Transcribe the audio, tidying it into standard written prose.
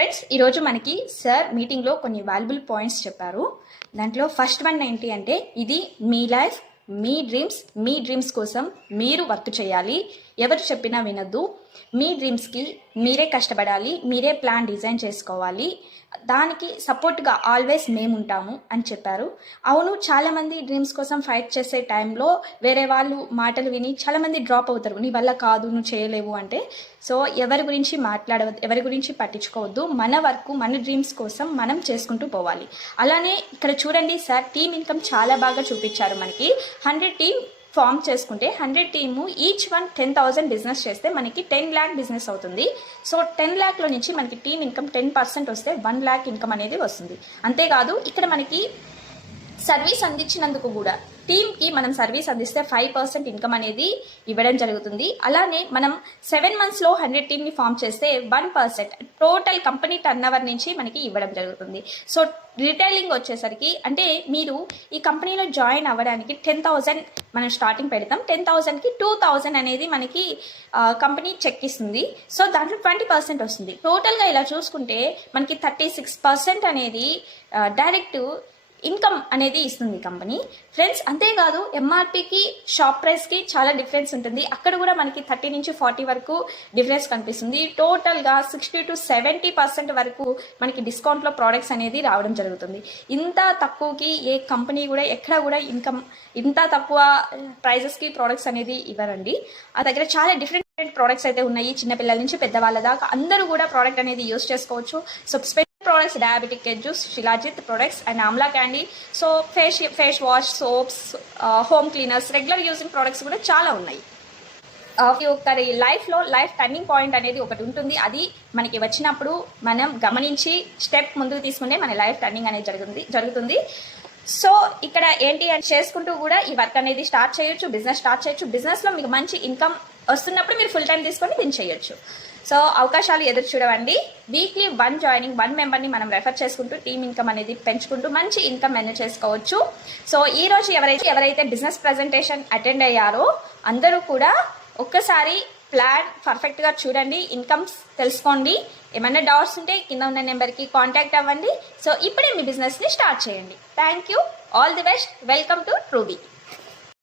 Friends, ఈరోజు మనకి sir మీటింగ్లో కొన్ని వాల్యుబుల్ పాయింట్స్ చెప్పారు. దాంట్లో ఫస్ట్ వన్ ఏంటి అంటే, ఇది మీ లైఫ్, మీ డ్రీమ్స్ కోసం మీరు వర్క్ చేయాలి. ఎవరు చెప్పినా వినొద్దు. మీ డ్రీమ్స్కి మీరే కష్టపడాలి, మీరే ప్లాన్ డిజైన్ చేసుకోవాలి. దానికి సపోర్ట్గా ఆల్వేస్ మేము ఉంటాము అని చెప్పారు. అవును, చాలామంది డ్రీమ్స్ కోసం ఫైట్ చేసే టైంలో వేరే వాళ్ళు మాటలు విని చాలామంది డ్రాప్ అవుతారు. నీ వల్ల కాదు, నువ్వు చేయలేవు అంటే. సో ఎవరి గురించి మాట్లాడవద్దు, ఎవరి గురించి పట్టించుకోవద్దు. మన వర్క్, మన డ్రీమ్స్ కోసం మనం చేసుకుంటూ పోవాలి. అలానే ఇక్కడ చూడండి సార్, టీమ్ ఇన్కమ్ చాలా బాగా చూపించారు మనకి. 100 టీమ్ ఫామ్ చేసుకుంటే 100 టీము ఈచ్ వన్ 10,000 బిజినెస్ చేస్తే మనకి 10 lakh బిజినెస్ అవుతుంది. సో 10 lakh నుంచి మనకి టీమ్ ఇన్కమ్ 10% వస్తే 1 lakh ఇన్కమ్ అనేది వస్తుంది. అంతేకాదు, ఇక్కడ మనకి సర్వీస్ అందించినందుకు కూడా టీమ్కి మనం సర్వీస్ అందిస్తే 5% ఇన్కమ్ అనేది ఇవ్వడం జరుగుతుంది. అలానే మనం 7 monthsలో 100 టీమ్ని ఫామ్ చేస్తే 1% టోటల్ కంపెనీ టర్నోవర్ నుంచి మనకి ఇవ్వడం జరుగుతుంది. సో రిటైలింగ్ వచ్చేసరికి, అంటే మీరు ఈ కంపెనీలో జాయిన్ అవ్వడానికి 10,000 మనం స్టార్టింగ్ పెడతాం. 10,000కి 2,000 అనేది మనకి కంపెనీ చెక్ ఇస్తుంది. సో దాంట్లో 20% వస్తుంది. టోటల్గా ఇలా చూసుకుంటే మనకి 36% అనేది డైరెక్ట్ ఇన్కమ్ అనేది ఇస్తుంది కంపెనీ. ఫ్రెండ్స్, అంతేకాదు, ఎంఆర్పికి షాప్ ప్రైస్కి చాలా డిఫరెన్స్ ఉంటుంది. అక్కడ కూడా మనకి 30 నుంచి 40 వరకు డిఫరెన్స్ కనిపిస్తుంది. టోటల్గా 60 to 70% వరకు మనకి డిస్కౌంట్లో ప్రోడక్ట్స్ అనేది రావడం జరుగుతుంది. ఇంత తక్కువకి ఏ కంపెనీ కూడా ఎక్కడ కూడా ఇన్కమ్ ఇంత తక్కువ ప్రైజెస్కి ప్రోడక్ట్స్ అనేది ఇవ్వరండి. ఆ దగ్గర చాలా డిఫరెంట్ ప్రోడక్ట్స్ అయితే ఉన్నాయి. చిన్నపిల్లల నుంచి పెద్దవాళ్ళ దాకా అందరూ కూడా ప్రోడక్ట్ అనేది యూజ్ చేసుకోవచ్చు. So products, diabetic juice, Shilajit products and Amla candy. So face wash, soaps, home cleaners, regular using products కూడా చాలా ఉన్నాయి. ఒకరి లైఫ్లో లైఫ్ టర్నింగ్ పాయింట్ అనేది ఒకటి ఉంటుంది. అది మనకి వచ్చినప్పుడు మనం గమనించి స్టెప్ ముందుకు తీసుకుంటే మన లైఫ్ టర్నింగ్ అనేది జరుగుతుంది. సో ఇక్కడ ఏంటి అని చేసుకుంటూ కూడా ఈ వర్క్ అనేది స్టార్ట్ చేయొచ్చు, బిజినెస్ స్టార్ట్ చేయొచ్చు. బిజినెస్లో మీకు మంచి ఇన్కమ్ వస్తున్నప్పుడు మీరు ఫుల్ టైం తీసుకొని దీన్ని చేయొచ్చు. సో అవకాశాలు ఎదురు చూడవండి. వీక్లీ 1 జాయినింగ్, 1 మెంబర్ని మనం రెఫర్ చేసుకుంటూ టీమ్ ఇన్కమ్ అనేది పెంచుకుంటూ మంచి ఇన్కమ్ మేనేజ్ చేసుకోవచ్చు. సో ఈ రోజు ఎవరైతే బిజినెస్ ప్రజెంటేషన్ అటెండ్ అయ్యారో అందరూ కూడా ఒక్కసారి ప్లాన్ పర్ఫెక్ట్గా చూడండి, ఇన్కమ్స్ తెలుసుకోండి. ఏమైనా డౌట్స్ ఉంటే కింద ఉన్న నెంబర్కి కాంటాక్ట్ అవ్వండి. సో ఇప్పుడే మీ బిజినెస్ని స్టార్ట్ చేయండి. Thank you, all the best, welcome to ట్రూబీ.